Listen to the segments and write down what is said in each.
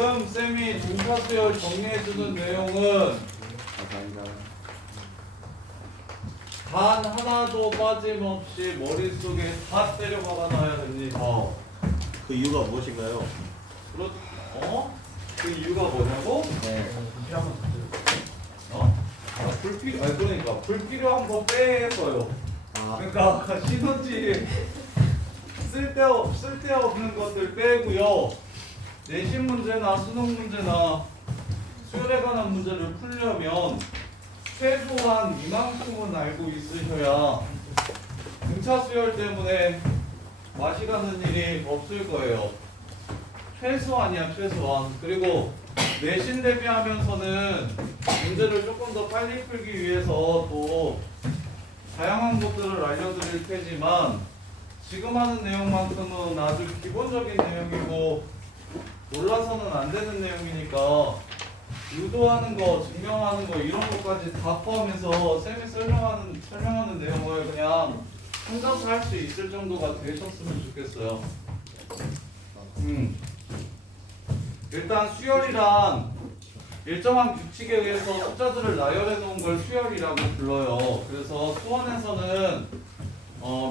지금 쌤이 등차수열 정리해주는 내용은 단 하나도 빠짐없이 머릿속에 다 때려박아 놔야 됩니다. 그 이유가 무엇인가요? 그 이유가 뭐냐고? 네. 그러니까 불필요한 거 빼서요. 그러니까 시너지 쓸데없는 것들 빼고요. 내신 문제나 수능 문제나 수열에 관한 문제를 풀려면 최소한 이만큼은 알고 있으셔야 등차 수열 때문에 맛이 가는 일이 없을 거예요. 최소한이야, 최소한. 그리고 내신 대비하면서는 문제를 조금 더 빨리 풀기 위해서 또 다양한 것들을 알려드릴 테지만 지금 하는 내용만큼은 아주 기본적인 내용이고 몰라서는 안 되는 내용이니까 유도하는 거, 증명하는 거 이런 것까지 다 포함해서 쌤이 설명하는 내용을 그냥 혼자서 할 수 있을 정도가 되셨으면 좋겠어요. 일단 수열이란 일정한 규칙에 의해서 숫자들을 나열해 놓은 걸 수열이라고 불러요. 그래서 수원에서는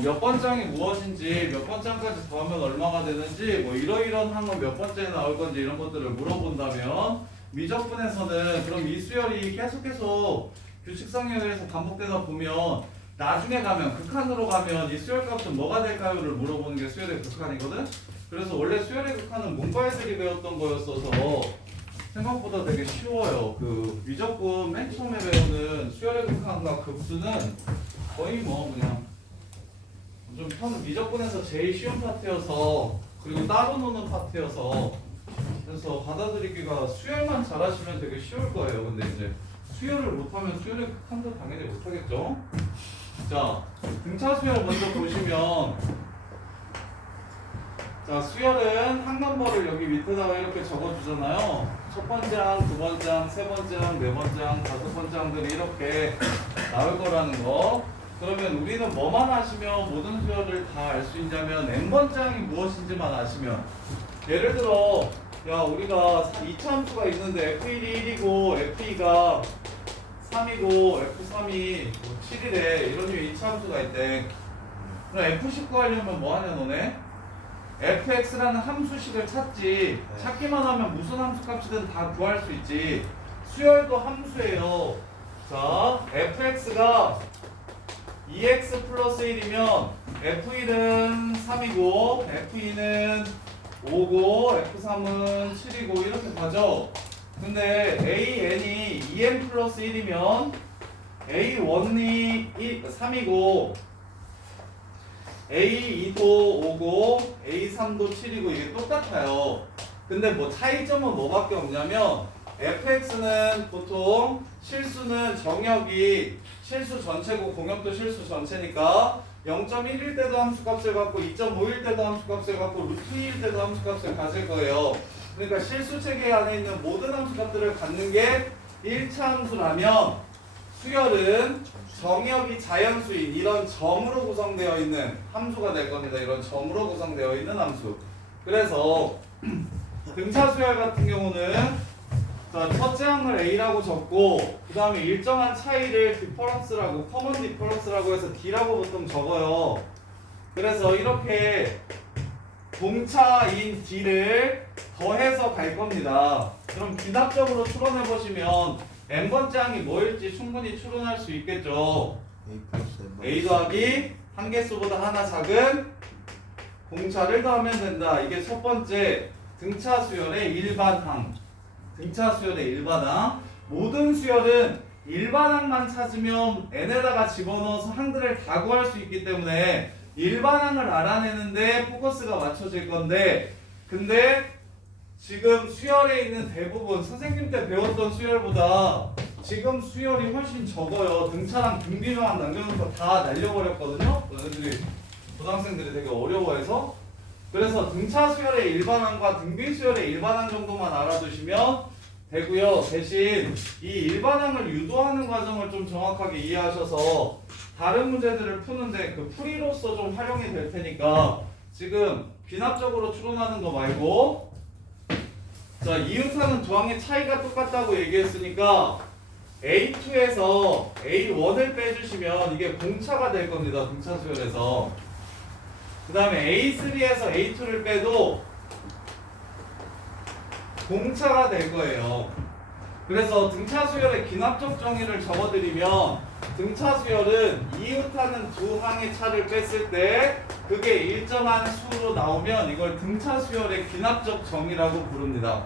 몇 번장이 무엇인지 몇 번장까지 더하면 얼마가 되는지 뭐 이러이러한 건 몇 번째에 나올 건지 이런 것들을 물어본다면 미적분에서는 그럼 이 수열이 계속 규칙성에 의해서 반복되다 보면 나중에 가면 극한으로 가면 이 수열 값은 뭐가 될까요를 물어보는 게 수열의 극한이거든. 그래서 원래 수열의 극한은 문과애들이 배웠던 거였어서 생각보다 되게 쉬워요. 그 미적분 맨 처음에 배우는 수열의 극한과 급수는 거의 뭐 그냥 좀 미적분에서 제일 쉬운 파트여서 그리고 따로 노는 파트여서 그래서 받아들이기가 수열만 잘하시면 되게 쉬울 거예요. 근데 이제 수열을 못하면 수열의 극한도 당연히 못하겠죠. 자, 등차 수열 먼저 보시면 자, 수열은 한 넘버를 여기 밑에다가 이렇게 적어주잖아요. 첫 번째 항, 두 번째 항, 세 번째 항, 네 번째 항, 다섯 번째 항들이 이렇게 나올 거라는 거. 그러면 우리는 뭐만 아시면 모든 수열을 다 알 수 있냐면 n번째 항이 무엇인지만 아시면 예를 들어 야 우리가 2차 함수가 있는데 F1이 1이고 F2가 3이고 F3이 7이래. 이러면 2차 함수가 있대. 그럼 F19 하려면 뭐 하냐 너네? fx라는 함수식을 찾지. 찾기만 하면 무슨 함수 값이든 다 구할 수 있지. 수열도 함수예요. 자, fx가 2x 플러스 1이면 f1은 3이고 f2는 5고 f3은 7이고 이렇게 가죠. 근데 an이 2n 플러스 1이면 a1이 3이고 A2도 5고 A3도 7이고 이게 똑같아요. 근데 뭐 차이점은 뭐밖에 없냐면 fx는 보통 실수는 정역이 실수 전체고 공역도 실수 전체니까 0.1일 때도 함수값을 갖고 2.5일 때도 함수값을 갖고 루트 2일 때도 함수값을 가질 거예요. 그러니까 실수 체계 안에 있는 모든 함수값들을 갖는 게 1차 함수라면 수열은 정역이 자연수인 이런 점으로 구성되어 있는 함수가 될 겁니다. 이런 점으로 구성되어 있는 함수. 그래서 등차 수열 같은 경우는 자, 첫째 항을 A라고 적고 그 다음에 일정한 차이를 디퍼런스라고 커먼 디퍼런스라고 해서 D라고 보통 적어요. 그래서 이렇게 동차인 D를 더해서 갈 겁니다. 그럼 귀납적으로 추론해 보시면 n번째 항이 뭐일지 충분히 추론할 수 있겠죠. A 더하기 한 개수보다 하나 작은 공차를 더하면 된다. 이게 첫 번째 등차 수열의 일반항. 등차 수열의 일반항. 모든 수열은 일반항만 찾으면 n에다가 집어넣어서 항들을 다 구할 수 있기 때문에 일반항을 알아내는데 포커스가 맞춰질 건데 근데 지금 수열에 있는 대부분 선생님 때 배웠던 수열보다 지금 수열이 훨씬 적어요. 등차랑 등비만 남겨놓고 다 날려버렸거든요. 너희들이 고등학생들이 되게 어려워해서 그래서 등차 수열의 일반항과 등비 수열의 일반항 정도만 알아두시면 되고요. 대신 이 일반항을 유도하는 과정을 좀 정확하게 이해하셔서 다른 문제들을 푸는데 그 풀이로서 좀 활용이 될 테니까 지금 귀납적으로 추론하는 거 말고 자, 이웃하는 두 항의 차이가 똑같다고 얘기했으니까 A2에서 A1을 빼주시면 이게 공차가 될 겁니다. 등차 수열에서. 그 다음에 A3에서 A2를 빼도 공차가 될 거예요. 그래서 등차 수열의 기납적 정의를 적어드리면 등차 수열은 이웃하는 두 항의 차를 뺐을 때 그게 일정한 수로 나오면 이걸 등차 수열의 기납적 정의라고 부릅니다.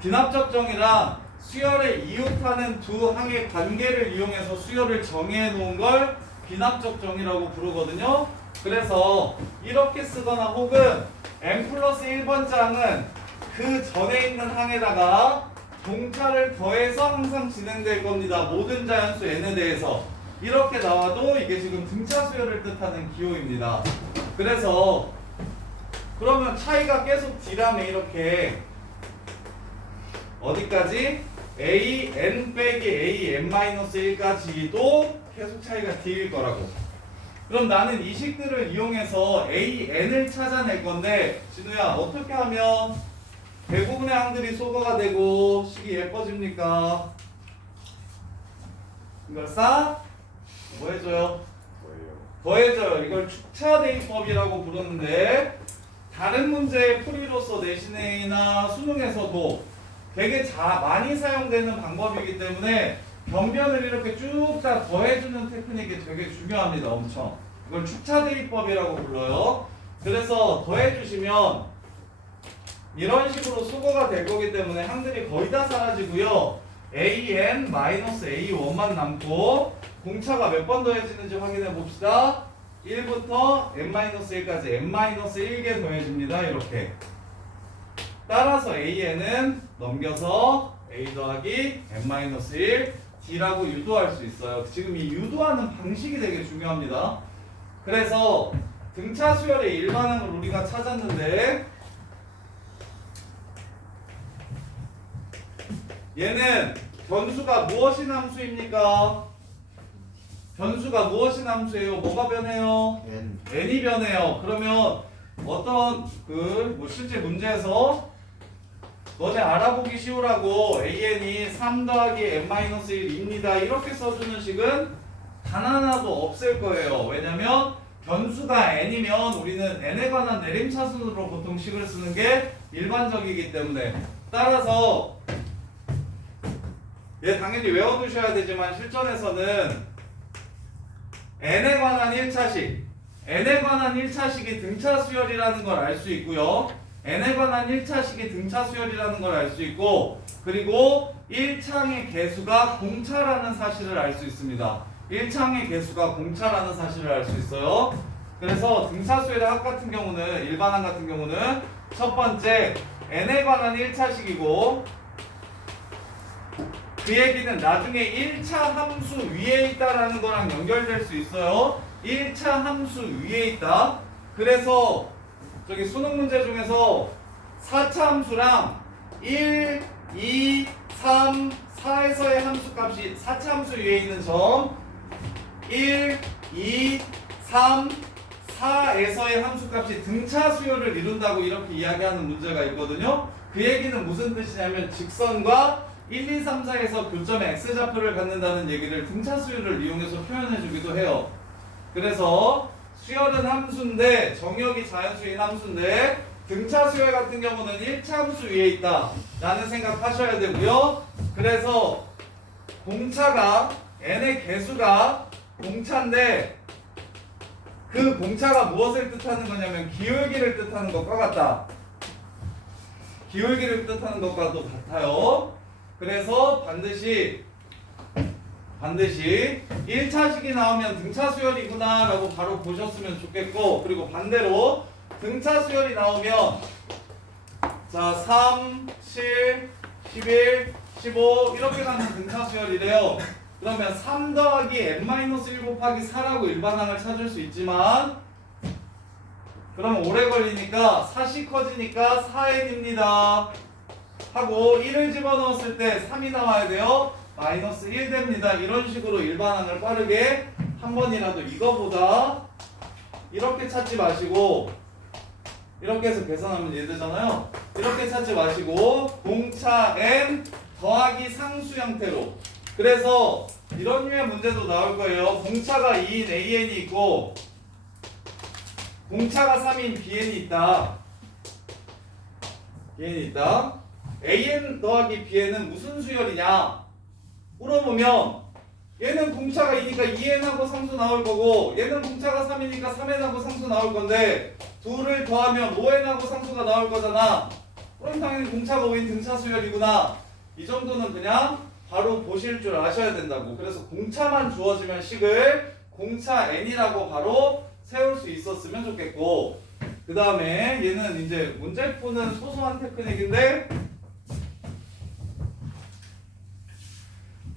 기납적 정의란 수열의 이웃하는 두 항의 관계를 이용해서 수열을 정의해 놓은 걸 기납적 정의라고 부르거든요. 그래서 이렇게 쓰거나 혹은 n 플러스 1번장은 그 전에 있는 항에다가 동차를 더해서 항상 진행될 겁니다. 모든 자연수 n에 대해서. 이렇게 나와도 이게 지금 등차 수열을 뜻하는 기호입니다. 그래서 그러면 차이가 계속 D라면 이렇게 어디까지? a n 빼기 a n-1까지도 계속 차이가 D일 거라고. 그럼 나는 이 식들을 이용해서 a n을 찾아낼 건데 진우야 어떻게 하면 대부분의 항들이 소거가 되고 식이 예뻐집니까? 이걸 싹 뭐 해줘요? 더해줘요. 이걸 축차대입법이라고 부르는데 다른 문제의 풀이로서 내신이나 수능에서도 되게 많이 사용되는 방법이기 때문에 변변을 이렇게 쭉 다 더해주는 테크닉이 되게 중요합니다. 엄청. 이걸 축차대입법이라고 불러요. 그래서 더해주시면 이런 식으로 수거가 될 거기 때문에 항들이 거의 다 사라지고요. an-a1만 남고 공차가 몇 번 더해지는지 확인해 봅시다. 1부터 n-1까지 n-1개 더해집니다. 이렇게. 따라서 an은 넘겨서 a 더하기 n-1 d라고 유도할 수 있어요. 지금 이 유도하는 방식이 되게 중요합니다. 그래서 등차 수열의 일반항을 우리가 찾았는데 얘는 변수가 무엇인 함수입니까? 변수가 무엇인 함수예요? 뭐가 변해요? n이 변해요. 그러면 어떤 실제 문제에서 너네 알아보기 쉬우라고 an이 3 더하기 n-1입니다. 이렇게 써주는 식은 단 하나도 없을 거예요. 왜냐면 변수가 n이면 우리는 n에 관한 내림차순으로 보통 식을 쓰는 게 일반적이기 때문에. 따라서 얘 당연히 외워두셔야 되지만 실전에서는 n에 관한 1차식, n에 관한 1차식이 등차 수열이라는 걸 알 수 있고요. n에 관한 1차식이 등차 수열이라는 걸 알 수 있고, 그리고 1창의 개수가 공차라는 사실을 알 수 있습니다. 1창의 개수가 공차라는 사실을 알 수 있어요. 그래서 등차 수열의 합 같은 경우는, 일반항 같은 경우는 첫 번째 n에 관한 1차식이고 그 얘기는 나중에 1차 함수 위에 있다라는 거랑 연결될 수 있어요. 1차 함수 위에 있다. 그래서 저기 수능 문제 중에서 4차 함수랑 1, 2, 3, 4에서의 함수 값이 4차 함수 위에 있는 점 1, 2, 3, 4에서의 함수 값이 등차 수열을 이룬다고 이렇게 이야기하는 문제가 있거든요. 그 얘기는 무슨 뜻이냐면 직선과 1, 2, 3, 4에서 교점에 x좌표를 갖는다는 얘기를 등차 수열을 이용해서 표현해 주기도 해요. 그래서 수열은 함수인데 정역이 자연수인 함수인데 등차 수열 같은 경우는 1차 함수 위에 있다 라는 생각하셔야 되고요. 그래서 공차가 n의 개수가 공차인데 그 공차가 무엇을 뜻하는 거냐면 기울기를 뜻하는 것과 같다. 기울기를 뜻하는 것과도 같아요. 그래서 반드시 1차식이 나오면 등차 수열이구나 라고 바로 보셨으면 좋겠고, 그리고 반대로 등차 수열이 나오면 자 3, 7, 11, 15 이렇게 가면 등차 수열이래요. 그러면 3 더하기 n-1 곱하기 4라고 일반항을 찾을 수 있지만 그러면 오래 걸리니까 4씩 커지니까 4n입니다 하고 1을 집어넣었을 때 3이 나와야 돼요. 마이너스 1 됩니다. 이런 식으로 일반항을 빠르게 한 번이라도 이거보다 이렇게 찾지 마시고 이렇게 해서 계산하면 얘되잖아요. 이렇게 찾지 마시고 공차 n 더하기 상수 형태로. 그래서 이런 류의 문제도 나올 거예요. 공차가 2인 AN이 있고 공차가 3인 BN이 있다. BN이 있다. AN 더하기 BN은 무슨 수열이냐? 물어보면 얘는 공차가 2니까 2n하고 상수 나올 거고 얘는 공차가 3이니까 3n하고 상수 나올 건데 둘을 더하면 5n하고 상수가 나올 거잖아. 그럼 당연히 공차가 5인 등차 수열이구나. 이 정도는 그냥 바로 보실 줄 아셔야 된다고. 그래서 공차만 주어지면 식을 공차 n이라고 바로 세울 수 있었으면 좋겠고, 그 다음에 얘는 이제 문제 푸는 소소한 테크닉인데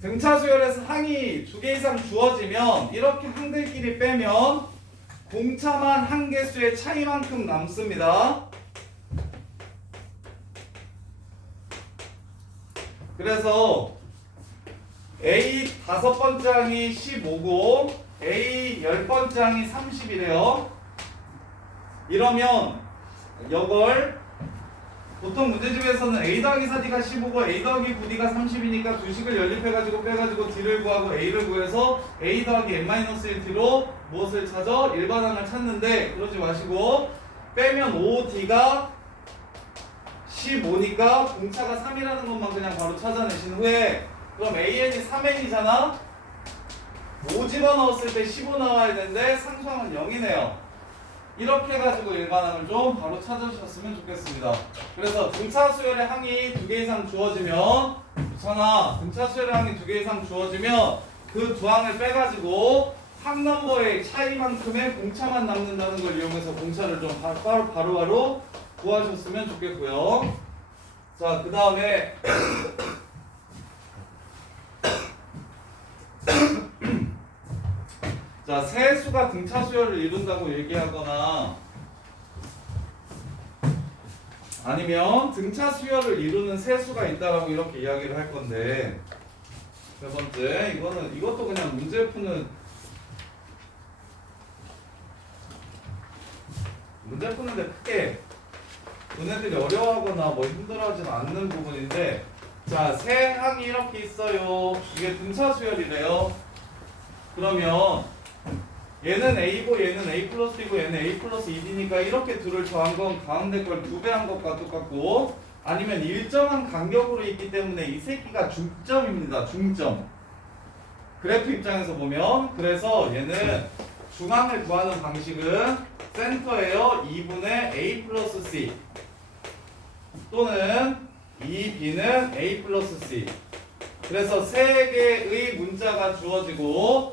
등차 수열에서 항이 2개 이상 주어지면 이렇게 항들끼리 빼면 공차만 한 개수의 차이만큼 남습니다. 그래서 A 5번째 항이 15고 A 10번째 항이 30이래요. 이러면 이걸 보통 문제집에서는 A 더하기 4D가 15고 A 더하기 9D가 30이니까 두 식을 연립해가지고 빼가지고 D를 구하고 A를 구해서 A 더하기 N-1D로 무엇을 찾아? 일반항을 찾는데 그러지 마시고 빼면 5D가 15니까 공차가 3이라는 것만 그냥 바로 찾아내신 후에 그럼 AN이 3N이잖아? 5 집어넣었을 때 15 나와야 되는데 상수항은 0이네요. 이렇게 해가지고 일반항을 좀 바로 찾아주셨으면 좋겠습니다. 그래서 등차 수열의 항이 2개 이상 주어지면 그렇잖아. 등차 수열의 항이 2개 이상 주어지면 그 두 항을 빼가지고 항 넘버의 차이만큼의 공차만 남는다는 걸 이용해서 공차를 좀 바로바로 구하셨으면 좋겠고요. 자, 그 다음에 자, 세수가 등차 수열을 이룬다고 얘기하거나 아니면 등차 수열을 이루는 세수가 있다라고 이렇게 이야기를 할 건데, 세 번째 이것도 그냥 문제 푸는데 크게 너네들이 어려워하거나 뭐 힘들어하진 않는 부분인데, 자, 세 항이 이렇게 있어요. 이게 등차 수열이래요. 그러면 얘는 A고 얘는 A 플러스 B고 얘는 A 플러스 2D니까 이렇게 둘을 더한 건 가운데 걸 2배 한 것과 똑같고, 아니면 일정한 간격으로 있기 때문에 이 새끼가 중점입니다. 중점. 그래프 입장에서 보면, 그래서 얘는 중앙을 구하는 방식은 센터예요. 2분의 A 플러스 C 또는 2B는 A 플러스 C. 그래서 세 개의 문자가 주어지고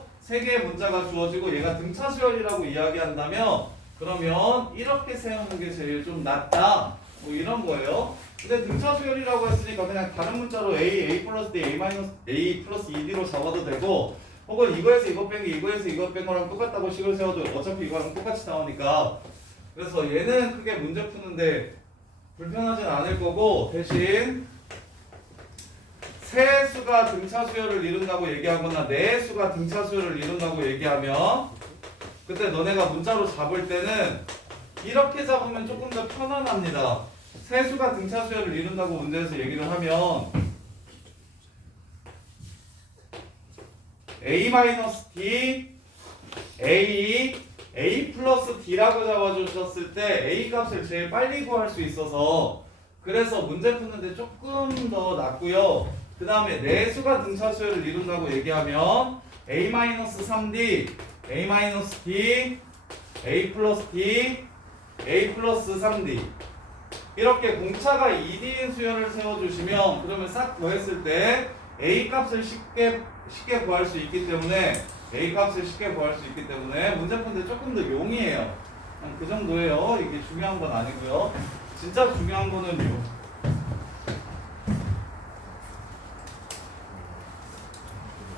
얘가 등차 수열이라고 이야기한다면 그러면 이렇게 세우는 게 제일 좀 낫다. 뭐 이런 거예요. 근데 등차 수열이라고 했으니까 그냥 다른 문자로 A 플러스 D, A 플러스 2D로 잡아도 되고, 혹은 이거에서 이거 뺀 게 이거에서 이거 뺀 거랑 똑같다고 식을 세워도 어차피 이거랑 똑같이 나오니까, 그래서 얘는 크게 문제 푸는데 불편하진 않을 거고, 대신 세 수가 등차 수열을 이룬다고 얘기하거나 네 수가 등차 수열을 이룬다고 얘기하면 그때 너네가 문자로 잡을 때는 이렇게 잡으면 조금 더 편안합니다. 세 수가 등차 수열을 이룬다고 문제에서 얘기를 하면 A-D, A 플러스 D라고 잡아주셨을 때 A 값을 제일 빨리 구할 수 있어서 그래서 문제 푸는데 조금 더 낫고요. 그 다음에 네 수가 등차 수열을 이룬다고 얘기하면 A-3D, A-D, A 플러스 D, A 플러스 3D 이렇게 공차가 2D인 수열을 세워주시면 그러면 싹 더했을 때 A 값을 쉽게 구할 수 있기 때문에 문제 푸는데 조금 더 용이해요. 그 정도예요. 이게 중요한 건 아니고요. 진짜 중요한 거는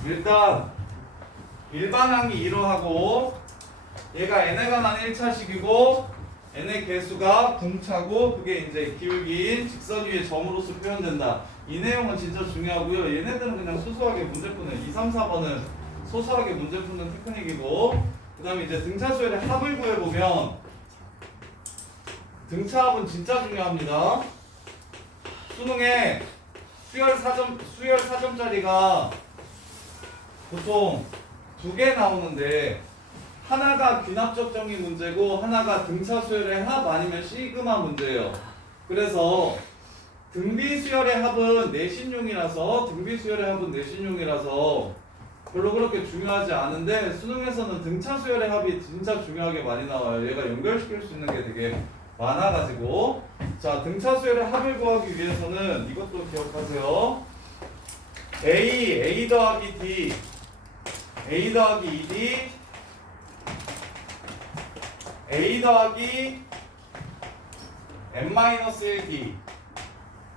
일단 일반항이 이러하고 얘가 n에 관한 1차식이고 n의 개수가 공차고 그게 이제 기울기인 직선 위의 점으로서 표현된다. 이 내용은 진짜 중요하고요. 얘네들은 그냥 소소하게 문제 푸는 2, 3, 4번은 소소하게 문제 푸는 테크닉이고, 그 다음에 이제 등차 수열의 합을 구해보면 등차합은 진짜 중요합니다. 수능에 수열 4점짜리가 보통 2개 나오는데 하나가 귀납적 정의 문제고 하나가 등차 수열의 합 아니면 시그마 문제예요. 그래서 등비 수열의 합은 내신용이라서 별로 그렇게 중요하지 않은데 수능에서는 등차 수열의 합이 진짜 중요하게 많이 나와요. 얘가 연결시킬 수 있는 게 되게 많아가지고 자 등차 수열의 합을 구하기 위해서는 이것도 기억하세요. A 더하기 D A 더하기 2D A 더하기 n-1D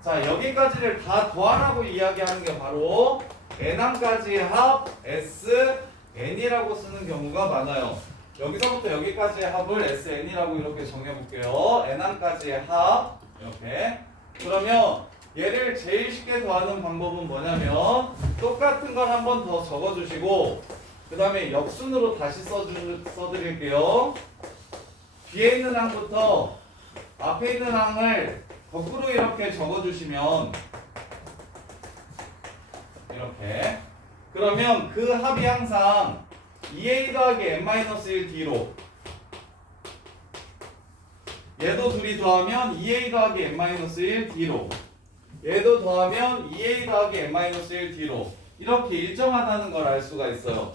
자 여기까지를 다 더하라고 이야기하는 게 바로 n항까지의 합 SN이라고 쓰는 경우가 많아요. 여기서부터 여기까지의 합을 SN이라고 이렇게 정해볼게요. n항까지의 합 이렇게 그러면 얘를 제일 쉽게 더하는 방법은 뭐냐면 똑같은 걸 한 번 더 적어주시고 그 다음에 역순으로 다시 써드릴게요. 뒤에 있는 항부터 앞에 있는 항을 거꾸로 이렇게 적어주시면 이렇게 그러면 그 합이 항상 2a 더하기 n-1d로 얘도 둘이 더하면 2a 더하기 n-1d로 얘도 더하면 2a 더하기 n-1d로 이렇게 일정하다는 걸 알 수가 있어요.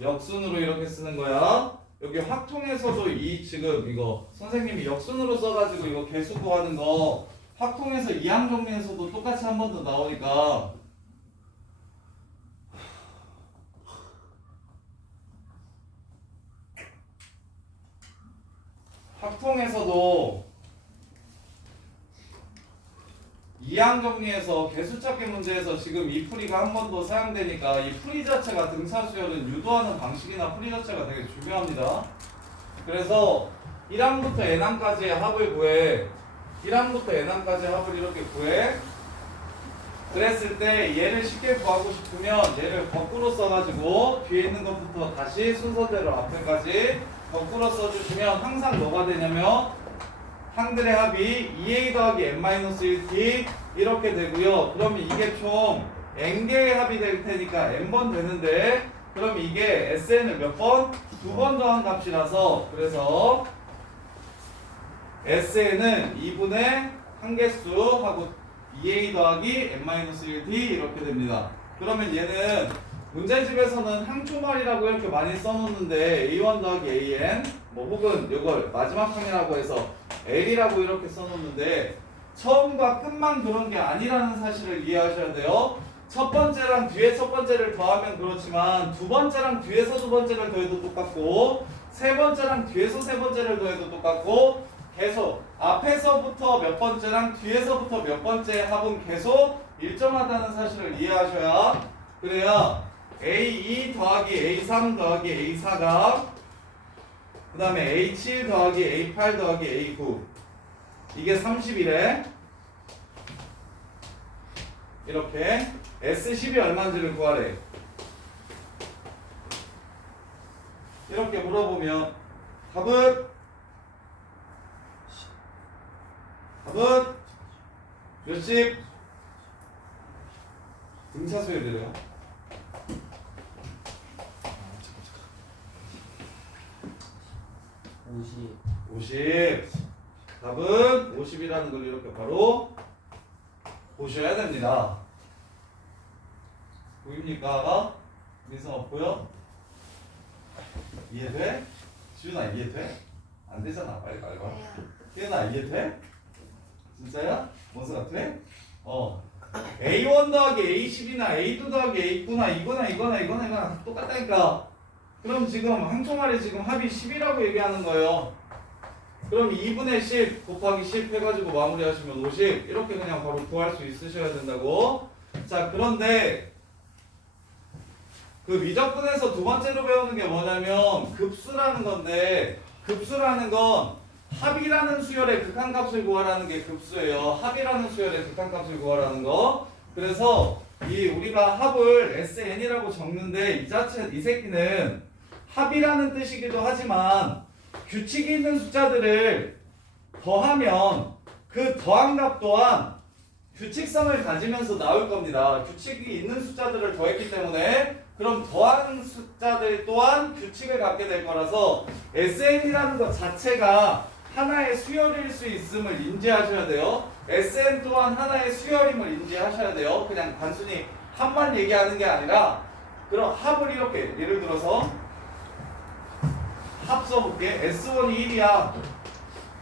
역순으로 이렇게 쓰는 거야. 여기 확통에서도 이 지금 이거 선생님이 역순으로 써가지고 이거 개수 구하는 거 확통에서 이항 정리에서도 똑같이 한 번 더 나오니까 확통에서도 이항 정리에서 개수 찾기 문제에서 지금 이 풀이가 한 번 더 사용되니까 이 풀이 자체가 등차 수열은 유도하는 방식이나 풀이 자체가 되게 중요합니다. 그래서 1항부터 n항까지의 합을 구해. 1항부터 n항까지의 합을 이렇게 구해. 그랬을 때 얘를 쉽게 구하고 싶으면 얘를 거꾸로 써가지고 뒤에 있는 것부터 다시 순서대로 앞에까지 거꾸로 써주시면 항상 뭐가 되냐면 항들의 합이 2a 더하기 n-1d 이렇게 되고요. 그러면 이게 총 n개의 합이 될 테니까 n번 되는데 그럼 이게 SN을 몇 번? 2번 더한 값이라서 그래서 SN은 2분의 한개수 하고 2a 더하기 n-1d 이렇게 됩니다. 그러면 얘는 문제집에서는 항초말이라고 이렇게 많이 써놓는데 a1 더하기 an 뭐 혹은 이걸 마지막 항이라고 해서 L이라고 이렇게 써놓는데 처음과 끝만 그런 게 아니라는 사실을 이해하셔야 돼요. 첫 번째랑 뒤에 첫 번째를 더하면 그렇지만 두 번째랑 뒤에서 두 번째를 더해도 똑같고 세 번째랑 뒤에서 세 번째를 더해도 똑같고 계속 앞에서부터 몇 번째랑 뒤에서부터 몇 번째 합은 계속 일정하다는 사실을 이해하셔야 그래야 A2 더하기 A3 더하기 A4가 그 다음에 A7 더하기 A8 더하기 A9 이게 30이래. 이렇게 S10이 얼마인지를 구하래. 이렇게 물어보면 답은 몇십 등차 수열이래요. 50 답은 50이라는 걸 이렇게 바로 보셔야 됩니다. 보입니까? 민성아 보여? 이해돼? 지훈아 이해돼? 안 되잖아. 빨리 봐. 태연아 이해돼? 진짜야? 원수가 돼? A1 더하기 A10이나 A2 더하기 A9나 이거나 똑같다니까. 그럼 지금 항초말이 지금 합이 10이라고 얘기하는 거예요. 그럼 2분의 10 곱하기 10 해가지고 마무리하시면 50 이렇게 그냥 바로 구할 수 있으셔야 된다고. 자 그런데 그 미적분에서 두 번째로 배우는 게 뭐냐면 급수라는 건데 급수라는 건 합이라는 수열의 극한값을 구하라는 게 급수예요. 합이라는 수열의 극한값을 구하라는 거. 그래서 이 우리가 합을 SN이라고 적는데 이 새끼는 합이라는 뜻이기도 하지만 규칙이 있는 숫자들을 더하면 그 더한 값 또한 규칙성을 가지면서 나올 겁니다. 규칙이 있는 숫자들을 더했기 때문에 그럼 더한 숫자들 또한 규칙을 갖게 될 거라서 SN이라는 것 자체가 하나의 수열일 수 있음을 인지하셔야 돼요. SN 또한 하나의 수열임을 인지하셔야 돼요. 그냥 단순히 합만 얘기하는 게 아니라 그럼 합을 이렇게 예를 들어서 합 써볼게. S1이 1이야.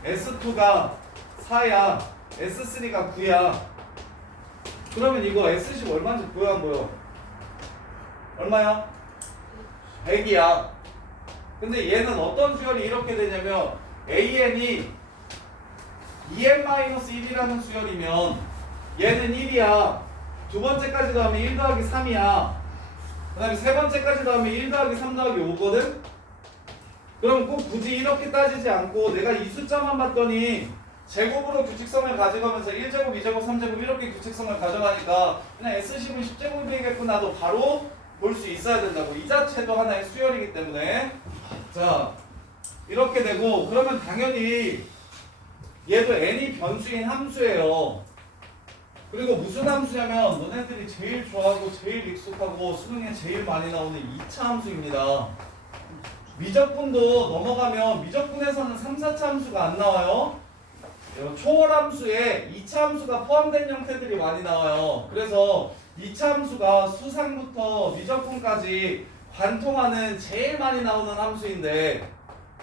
S2가 4야. S3가 9야. 그러면 이거 S10 얼마인지 보여 안 보여? 얼마야? 100이야. 근데 얘는 어떤 수열이 이렇게 되냐면 AN이 2n-1이라는 수열이면 얘는 1이야. 두 번째까지 더하면 1 더하기 3이야. 그 다음에 세 번째까지 더하면 1 더하기 3 더하기 5거든? 그럼 꼭 굳이 이렇게 따지지 않고 내가 이 숫자만 봤더니 제곱으로 규칙성을 가져가면서 1제곱, 2제곱, 3제곱 이렇게 규칙성을 가져가니까 그냥 S10은 10제곱이겠구나도 바로 볼 수 있어야 된다고. 이 자체도 하나의 수열이기 때문에 자 이렇게 되고 그러면 당연히 얘도 n이 변수인 함수예요. 그리고 무슨 함수냐면 너네들이 제일 좋아하고 제일 익숙하고 수능에 제일 많이 나오는 2차 함수입니다. 미적분도 넘어가면 미적분에서는 3, 4차 함수가 안 나와요. 초월 함수에 2차 함수가 포함된 형태들이 많이 나와요. 그래서 2차 함수가 수상부터 미적분까지 관통하는 제일 많이 나오는 함수인데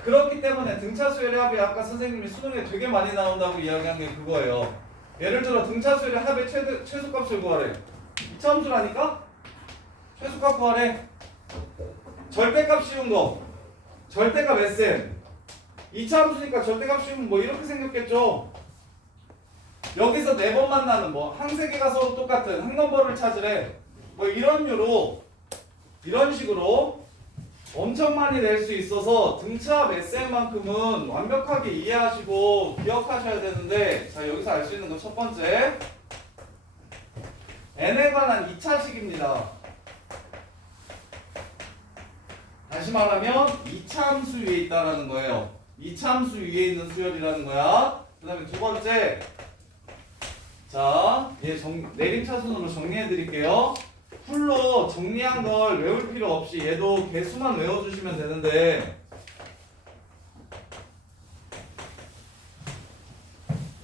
그렇기 때문에 등차수열의 합이 아까 선생님이 수능에 되게 많이 나온다고 이야기한 게 그거예요. 예를 들어 등차수열의 합의 최소값을 구하래. 2차 함수라니까? 최소값 구하래. 절대값 쉬운 거. 절대값 SN. 2차 함수니까 절대값 쉬우면 뭐 이렇게 생겼겠죠. 여기서 4번 만나는 뭐 항세기가 서로 똑같은 항넘버를 찾으래. 뭐 이런 류로 이런 식으로 엄청 많이 낼 수 있어서 등차합 SN만큼은 완벽하게 이해하시고 기억하셔야 되는데 자 여기서 알 수 있는 건 첫 번째 n에 관한 2차식입니다. 다시 말하면 2차 함수 위에 있다라는 거예요. 2차 함수 위에 있는 수열이라는 거야. 그 다음에 두 번째 자, 얘 내림차순으로 정리해 드릴게요. 풀로 정리한 걸 외울 필요 없이 얘도 개수만 외워주시면 되는데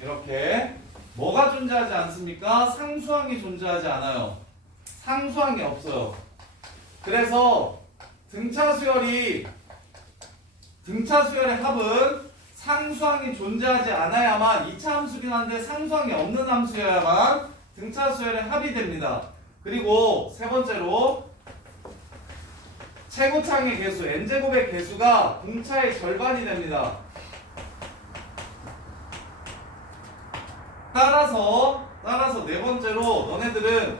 이렇게 뭐가 존재하지 않습니까? 상수항이 존재하지 않아요. 상수항이 없어요. 그래서 등차수열의 합은 상수항이 존재하지 않아야만 2차 함수긴 한데 상수항이 없는 함수여야만 등차수열의 합이 됩니다. 그리고 세 번째로 최고차항의 개수 n제곱의 개수가 공차의 절반이 됩니다. 따라서 네 번째로 너네들은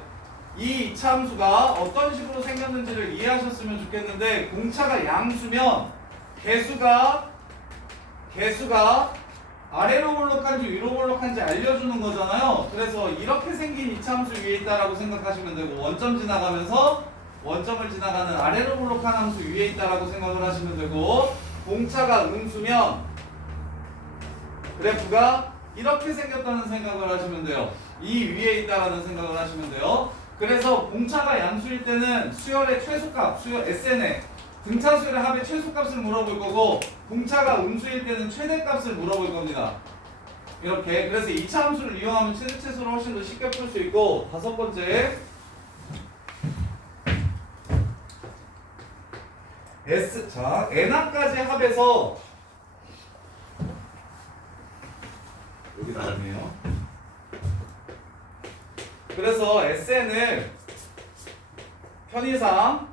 이 2차 함수가 어떤 식으로 생겼는지를 이해하셨으면 좋겠는데 공차가 양수면 개수가 아래로 볼록한지 위로 볼록한지 알려주는 거잖아요. 그래서 이렇게 생긴 2차 함수 위에 있다라고 생각하시면 되고 원점 지나가면서 원점을 지나가는 아래로 볼록한 함수 위에 있다라고 생각을 하시면 되고 공차가 음수면 그래프가 이렇게 생겼다는 생각을 하시면 돼요. 이 위에 있다라는 생각을 하시면 돼요. 그래서 공차가 양수일 때는 수열의 최소값, 수열 SN의 등차수열의 합의 최소값을 물어볼 거고 공차가 음수일 때는 최대값을 물어볼 겁니다. 이렇게 그래서 2차 함수를 이용하면 최대최소를 훨씬 더 쉽게 풀 수 있고 다섯 번째 자 n화까지 합해서 여기 나오네요. 그래서 SN을 편의상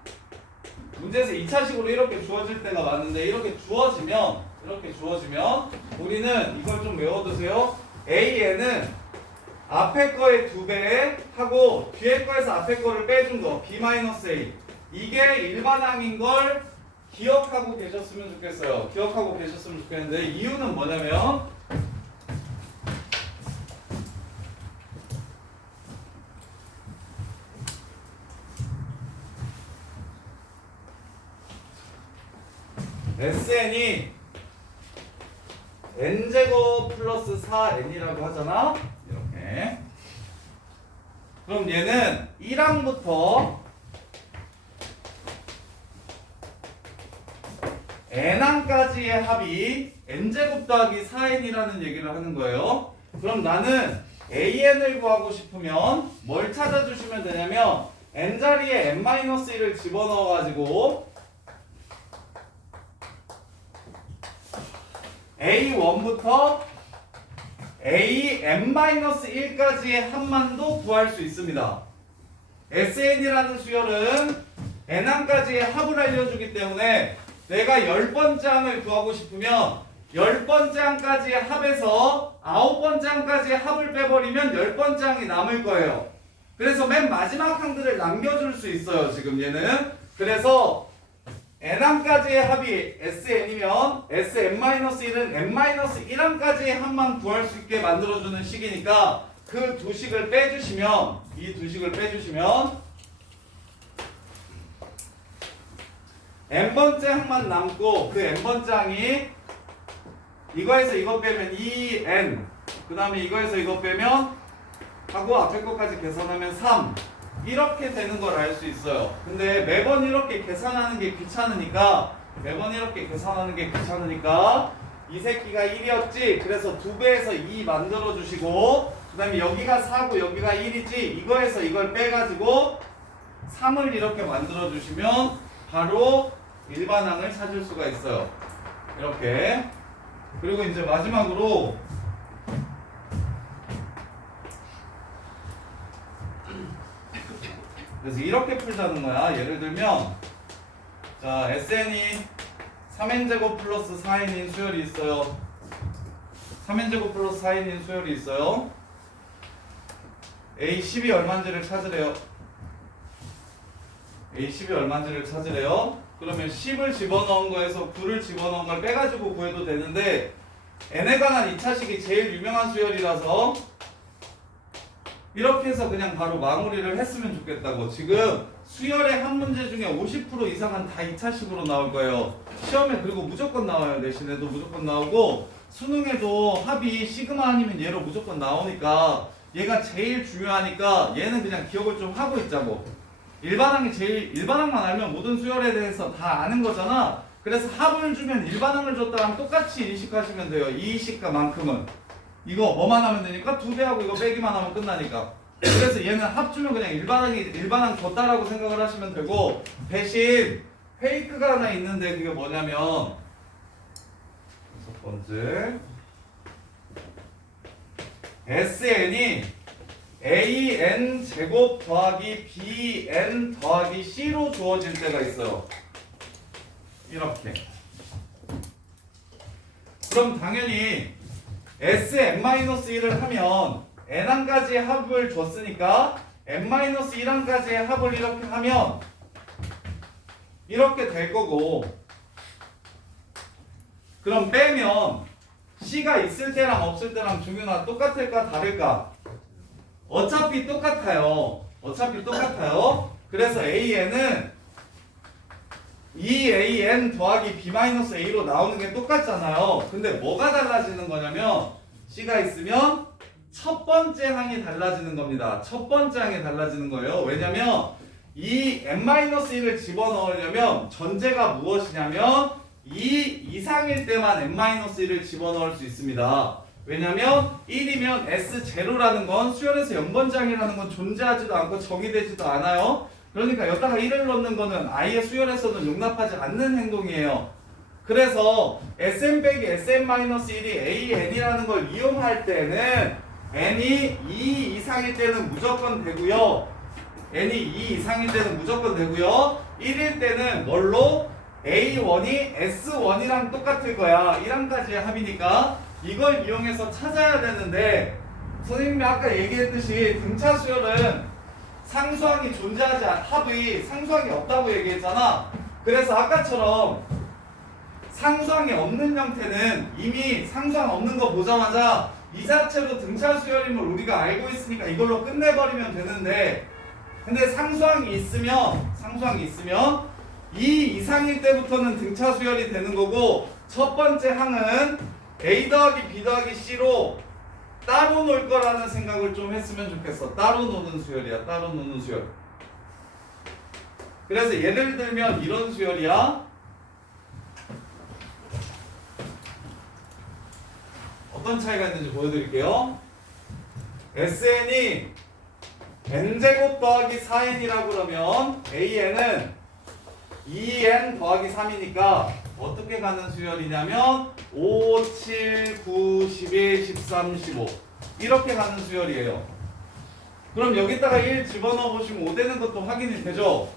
문제에서 2차식으로 이렇게 주어질 때가 많은데 이렇게 주어지면 우리는 이걸 좀 외워두세요. AN은 앞에 거의 2배 하고 뒤에 거에서 앞에 거를 빼준 거 B-A 이게 일반항인 걸 기억하고 계셨으면 좋겠어요. 기억하고 계셨으면 좋겠는데 이유는 뭐냐면 n제곱 플러스 4n이라고 하잖아. 이렇게. 그럼 얘는 1항부터 n항까지의 합이 n제곱 더하기 4n이라는 얘기를 하는 거예요. 그럼 나는 an을 구하고 싶으면 뭘 찾아주시면 되냐면 n자리에 n-1을 집어넣어가지고 a1부터 an-1까지의 합만도 구할 수 있습니다. SN이라는 수열은 n항까지의 합을 알려주기 때문에 내가 10번째 항을 구하고 싶으면 10번째 항까지의 합에서 9번째 항까지의 합을 빼버리면 10번째 항이 남을 거예요. 그래서 맨 마지막 항들을 남겨줄 수 있어요. 지금 얘는. 그래서 n항까지의 합이 SN이면 SN-1은 n-1항까지의 합만 구할 수 있게 만들어주는 식이니까 그 두 식을 빼주시면 이 두 식을 빼주시면 n번째 항만 남고 그 n번째 항이 이거에서 이거 빼면 2n 그 다음에 이거에서 이거 빼면 하고 앞에 것까지 계산하면 3 이렇게 되는 걸 알 수 있어요. 근데 매번 이렇게 계산하는 게 귀찮으니까 이 새끼가 1이었지. 그래서 2배에서 2 만들어 주시고 그 다음에 여기가 4고 여기가 1이지. 이거에서 이걸 빼가지고 3을 이렇게 만들어 주시면 바로 일반항을 찾을 수가 있어요. 이렇게. 그리고 이제 마지막으로 그래서 이렇게 풀자는 거야. 예를 들면 자 SN이 3n제곱 플러스 4n인 수열이 있어요. 3n제곱 플러스 4n인 수열이 있어요. A10이 얼마인지를 찾으래요. A10이 얼마인지를 찾으래요. 그러면 10을 집어넣은 거에서 9를 집어넣은 걸 빼가지고 구해도 되는데 n에 관한 2차식이 제일 유명한 수열이라서 이렇게 해서 그냥 바로 마무리를 했으면 좋겠다고. 지금 수열의 한 문제 중에 50% 이상은 다 2차식으로 나올 거예요. 시험에. 그리고 무조건 나와요. 내신에도 무조건 나오고 수능에도 합이 시그마 아니면 얘로 무조건 나오니까 얘가 제일 중요하니까 얘는 그냥 기억을 좀 하고 있자고. 일반항만 알면 모든 수열에 대해서 다 아는 거잖아. 그래서 합을 주면 일반항을 줬다랑 똑같이 인식하시면 돼요. 이 식가만큼은. 이거 뭐만 하면 되니까 2배하고 이거 빼기만 하면 끝나니까. 그래서 얘는 합 주면 그냥 일반항 줬다라고 생각을 하시면 되고, 대신 페이크가 하나 있는데 그게 뭐냐면 첫 번째 SN이 AN 제곱 더하기 BN 더하기 C로 주어질 때가 있어요. 이렇게. 그럼 당연히 Sn-1을 하면 n항까지의 합을 줬으니까 n-1항까지의 합을 이렇게 하면 이렇게 될 거고, 그럼 빼면 C가 있을 때랑 없을 때랑 종윤아 똑같을까 다를까? 어차피 똑같아요. 그래서 AN은 2AN 더하기 B-A로 나오는 게 똑같잖아요. 근데 뭐가 달라지는 거냐면 C가 있으면 첫 번째 항이 달라지는 겁니다. 첫 번째 항이 달라지는 거예요. 왜냐면 이 n-1을 집어넣으려면 전제가 무엇이냐면 2 이상일 때만 n-1을 집어넣을 수 있습니다. 왜냐면 1이면 S0라는 건 수열에서 0번째 항이라는 건 존재하지도 않고 정의되지도 않아요. 그러니까 여기다가 1을 넣는 거는 아예 수열에서는 용납하지 않는 행동이에요. 그래서 Sn 빼기 Sn-1이 AN이라는 걸 이용할 때는 n이 2 이상일 때는 무조건 되고요. n이 2 이상일 때는 무조건 되고요. 1일 때는 뭘로? A1이 S1이랑 똑같을 거야. 1항까지의 합이니까 이걸 이용해서 찾아야 되는데, 선생님이 아까 얘기했듯이 등차 수열은 상수항이 존재하지 합이 상수항이 없다고 얘기했잖아. 그래서 아까처럼 상수항이 없는 형태는 이미 상수항 없는 거 보자마자 이 자체로 등차 수열임을 우리가 알고 있으니까 이걸로 끝내버리면 되는데, 근데 상수항이 있으면 2 이상일 때부터는 등차 수열이 되는 거고, 첫 번째 항은 A 더하기 B 더하기 C로 따로 놀 거라는 생각을 좀 했으면 좋겠어. 따로 노는 수열이야. 따로 노는 수열. 그래서 예를 들면 이런 수열이야. 어떤 차이가 있는지 보여드릴게요. SN이 n제곱 더하기 4n이라고 그러면 AN은 2n 더하기 3이니까 어떻게 가는 수열이냐면 5, 7, 9, 11, 13, 15 이렇게 가는 수열이에요. 그럼 여기다가 1 집어넣어 보시면 5 되는 것도 확인이 되죠?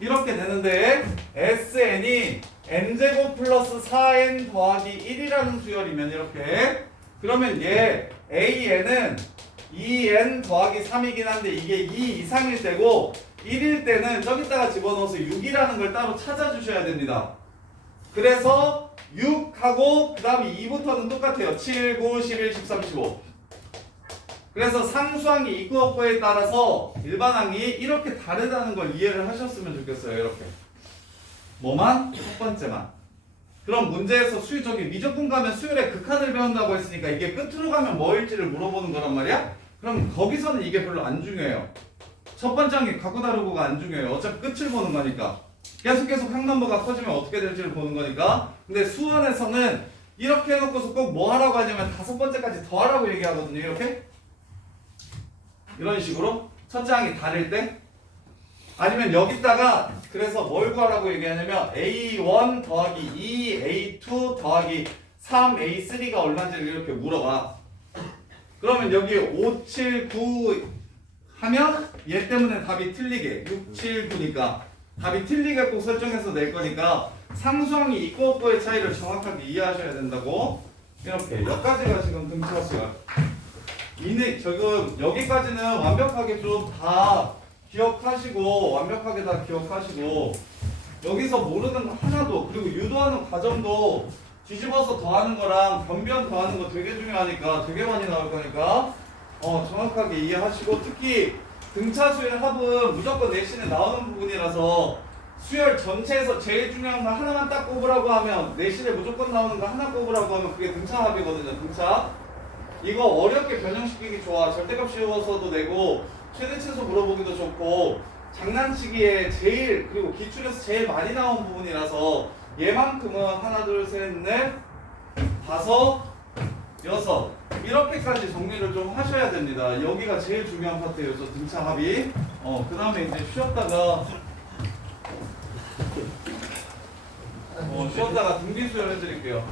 이렇게 되는데 SN이 n제곱 플러스 4n 더하기 1이라는 수열이면 이렇게 그러면 얘 AN은 2n 더하기 3이긴 한데 이게 2 이상일 때고 1일 때는 저기다가 집어넣어서 6이라는 걸 따로 찾아주셔야 됩니다. 그래서 6하고 그 다음에 2부터는 똑같아요. 7, 9, 11, 13, 15 그래서 상수항이 있고 없고에 따라서 일반항이 이렇게 다르다는 걸 이해를 하셨으면 좋겠어요. 이렇게 뭐만? 첫 번째만. 그럼 문제에서 저기 미적분 가면 수열의 극한을 배운다고 했으니까 이게 끝으로 가면 뭐일지를 물어보는 거란 말이야? 그럼 거기서는 이게 별로 안 중요해요. 첫 번째 항이 갖고 다르고가 안 중요해요. 어차피 끝을 보는 거니까. 계속 항넘버가 커지면 어떻게 될지를 보는 거니까. 근데 수원에서는 이렇게 해놓고서 꼭 뭐 하라고 하냐면 5번째까지 더 하라고 얘기하거든요. 이렇게 이런 식으로 첫째 항이 다를 때 아니면 여기다가 그래서 뭘 구하라고 얘기하냐면 A1 더하기 2, A2 더하기 3, A3가 얼마인지를 이렇게 물어봐. 그러면 여기 5, 7, 9 하면 얘 때문에 답이 틀리게 6, 7, 9니까 답이 틀리게 꼭 설정해서 낼 거니까 상수항이 있고 없고의 차이를 정확하게 이해하셔야 된다고. 이렇게 여기까지가 지금 등차수열. 지금 여기까지는 완벽하게 좀 다 기억하시고 완벽하게 다 기억하시고 여기서 모르는 거 하나도 그리고 유도하는 과정도 뒤집어서 더하는 거랑 변변 더하는 거 되게 중요하니까 되게 많이 나올 거니까 정확하게 이해하시고 특히 등차수열 합은 무조건 내신에 나오는 부분이라서 수열 전체에서 제일 중요한 거 하나만 딱 꼽으라고 하면 내신에 무조건 나오는 거 하나 꼽으라고 하면 그게 등차합이거든요. 등차. 이거 어렵게 변형시키기 좋아. 절대값 씌워서도 내고 최대치수 물어보기도 좋고 장난치기에 제일 그리고 기출에서 제일 많이 나온 부분이라서 얘만큼은 하나 둘셋넷 다섯 여섯 이렇게까지 정리를 좀 하셔야 됩니다. 여기가 제일 중요한 파트예요. 저 등차 합이. 그 다음에 이제 쉬었다가 등비수열 해드릴게요.